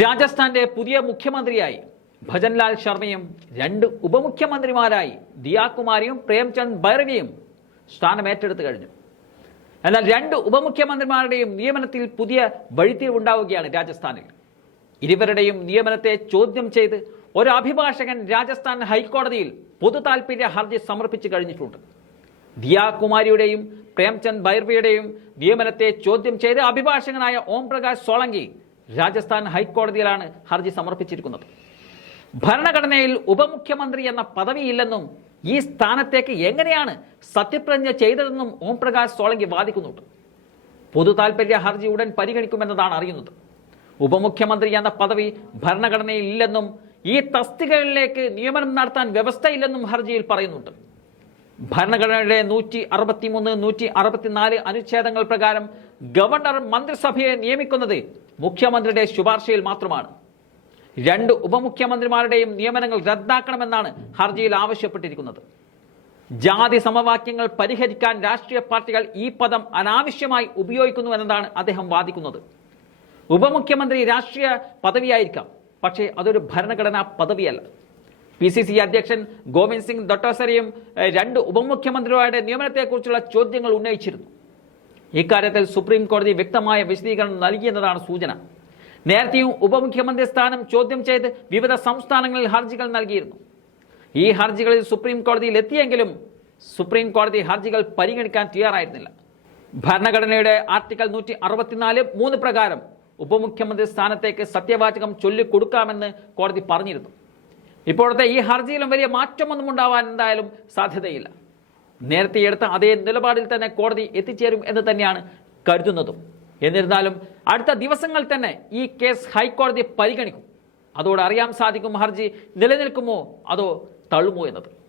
രാജസ്ഥാന്റെ പുതിയ മുഖ്യമന്ത്രിയായി ഭജൻലാൽ ശർമ്മയും രണ്ട് ഉപമുഖ്യമന്ത്രിമാരായി ദിയാകുമാരിയും പ്രേംചന്ദ് ഭൈരവിയും സ്ഥാനമേറ്റെടുത്തു കഴിഞ്ഞു. എന്നാൽ രണ്ട് ഉപമുഖ്യമന്ത്രിമാരുടെയും നിയമനത്തിൽ പുതിയ വഴിത്തിരിവുണ്ടാവുകയാണ് രാജസ്ഥാനിൽ. ഇരുവരുടെയും നിയമനത്തെ ചോദ്യം ചെയ്ത് ഒരു അഭിഭാഷകൻ രാജസ്ഥാൻ ഹൈക്കോടതിയിൽ പൊതു താൽപര്യ ഹർജി സമർപ്പിച്ചു കഴിഞ്ഞിട്ടുണ്ട്. ദിയാകുമാരിയുടെയും പ്രേംചന്ദ് ഭൈർവിയുടെയും നിയമനത്തെ ചോദ്യം ചെയ്ത് അഭിഭാഷകനായ ഓം പ്രകാശ് സോളങ്കി രാജസ്ഥാൻ ഹൈക്കോടതിയിലാണ് ഹർജി സമർപ്പിച്ചിരിക്കുന്നത്. ഭരണഘടനയിൽ ഉപമുഖ്യമന്ത്രി എന്ന പദവിയില്ലെന്നും ഈ സ്ഥാനത്തേക്ക് എങ്ങനെയാണ് സത്യപ്രതിജ്ഞ ചെയ്തതെന്നും ഓംപ്രകാശ് സോളങ്കി വാദിക്കുന്നുണ്ട്. പൊതു താൽപര്യ ഹർജി ഉടൻ പരിഗണിക്കുമെന്നതാണ് അറിയുന്നത്. ഉപമുഖ്യമന്ത്രി എന്ന പദവി ഭരണഘടനയിൽ ഇല്ലെന്നും ഈ തസ്തികകളിലേക്ക് നിയമനം നടത്താൻ വ്യവസ്ഥയില്ലെന്നും ഹർജിയിൽ പറയുന്നുണ്ട്. ഭരണഘടനയുടെ നൂറ്റി അറുപത്തിമൂന്ന് നൂറ്റി അറുപത്തിനാല് അനുച്ഛേദങ്ങൾ പ്രകാരം ഗവർണർ മന്ത്രിസഭയെ നിയമിക്കുന്നത് മുഖ്യമന്ത്രിയുടെ ശുപാർശയിൽ മാത്രമാണ്. രണ്ട് ഉപമുഖ്യമന്ത്രിമാരുടെയും നിയമനങ്ങൾ റദ്ദാക്കണമെന്നാണ് ഹർജിയിൽ ആവശ്യപ്പെട്ടിരിക്കുന്നത്. ജാതി സമവാക്യങ്ങൾ പരിഹരിക്കാൻ രാഷ്ട്രീയ പാർട്ടികൾ ഈ പദം അനാവശ്യമായി ഉപയോഗിക്കുന്നു എന്നതാണ് അദ്ദേഹം വാദിക്കുന്നത്. ഉപമുഖ്യമന്ത്രി രാഷ്ട്രീയ പദവിയായിരിക്കാം പക്ഷേ അതൊരു ഭരണഘടനാ പദവിയല്ല. പി സി സി അധ്യക്ഷൻ ഗോവിന്ദ് സിംഗ് ദൊട്ടോസരയും രണ്ട് ഉപമുഖ്യമന്ത്രിമാരുടെ നിയമനത്തെക്കുറിച്ചുള്ള ചോദ്യങ്ങൾ ഉന്നയിച്ചിരുന്നു. ഇക്കാര്യത്തിൽ സുപ്രീം കോടതി വ്യക്തമായ വിശദീകരണം നൽകിയെന്നതാണ് സൂചന. നേരത്തെയും ഉപമുഖ്യമന്ത്രി സ്ഥാനം ചോദ്യം ചെയ്ത് വിവിധ സംസ്ഥാനങ്ങളിൽ ഹർജികൾ നൽകിയിരുന്നു. ഈ ഹർജികളിൽ സുപ്രീം കോടതിയിൽ എത്തിയെങ്കിലും സുപ്രീം കോടതി ഹർജികൾ പരിഗണിക്കാൻ തയ്യാറായിരുന്നില്ല. ഭരണഘടനയുടെ ആർട്ടിക്കൽ നൂറ്റി അറുപത്തിനാല് മൂന്ന് പ്രകാരം ഉപമുഖ്യമന്ത്രി സ്ഥാനത്തേക്ക് സത്യവാചകം ചൊല്ലിക്കൊടുക്കാമെന്ന് കോടതി പറഞ്ഞിരുന്നു. ഇപ്പോഴത്തെ ഈ ഹർജിയിലും വലിയ മാറ്റമൊന്നും ഉണ്ടാവാൻ എന്തായാലും സാധ്യതയില്ല. നേരത്തെ എടുത്ത അതേ നിലപാടിൽ തന്നെ കോടതി എത്തിച്ചേരും എന്ന് തന്നെയാണ് കരുതുന്നതും. എന്നിരുന്നാലും അടുത്ത ദിവസങ്ങൾ തന്നെ ഈ കേസ് ഹൈക്കോടതി പരിഗണിക്കും. അതോടെ അറിയാൻ സാധിക്കും ഹർജി നിലനിൽക്കുമോ അതോ തള്ളുമോ എന്നത്?